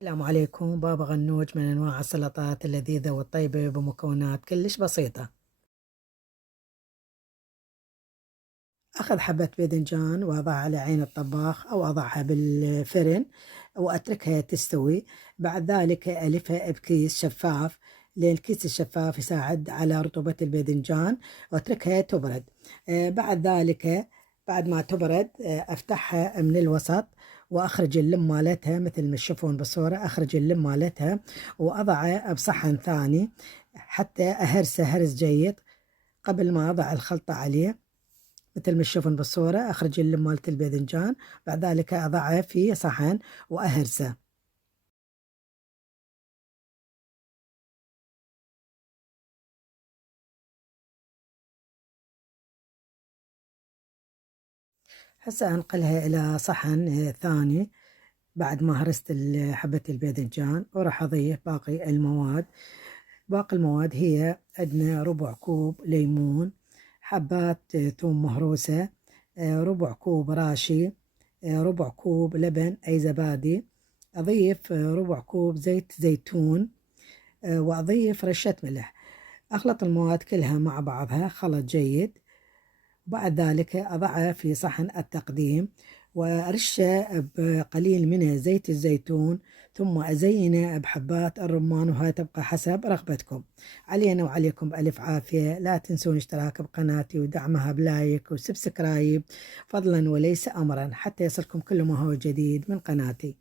السلام عليكم. بابا غنوج من أنواع السلطات اللذيذة والطيبة بمكونات كلش بسيطة. أخذ حبة باذنجان وأضعها على عين الطباخ أو أضعها بالفرن وأتركها تستوي. بعد ذلك ألفها بكيس شفاف، لأن الكيس الشفاف يساعد على رطوبة الباذنجان، وأتركها تبرد. بعد ذلك بعد ما تبرد أفتحها من الوسط وأخرج اللم مالتها مثل ما تشوفون بالصورة. أخرج اللم مالتها وأضعه بصحن ثاني حتى أهرسه هرس جيد قبل ما أضع الخلطة عليه. مثل ما تشوفون بالصورة أخرج اللم مالت الباذنجان، بعد ذلك أضعه في صحن وأهرسه. هسه أنقلها إلى صحن ثاني بعد ما هرست حبة الباذنجان، وراح أضيف باقي المواد. باقي المواد هي عندنا ربع كوب ليمون، حبات ثوم مهروسة، ربع كوب راشي، ربع كوب لبن أي زبادي، أضيف ربع كوب زيت زيتون، وأضيف رشة ملح. أخلط المواد كلها مع بعضها خلط جيد. بعد ذلك أضعه في صحن التقديم وأرشه بقليل من زيت الزيتون، ثم أزينه بحبات الرمان، وهاي تبقى حسب رغبتكم. علينا وعليكم بألف عافية. لا تنسون اشتراك بقناتي ودعمها بلايك وسبسكرايب، فضلا وليس أمرا، حتى يصلكم كل ما هو جديد من قناتي.